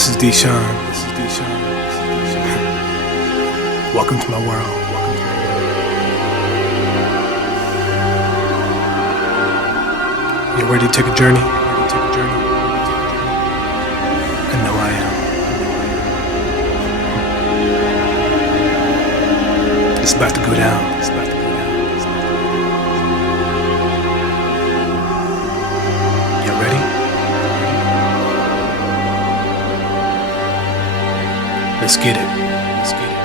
This is Deshaun. Welcome to my world. You ready to take a journey? I know I am. It's about to go down. You ready? Let's get it.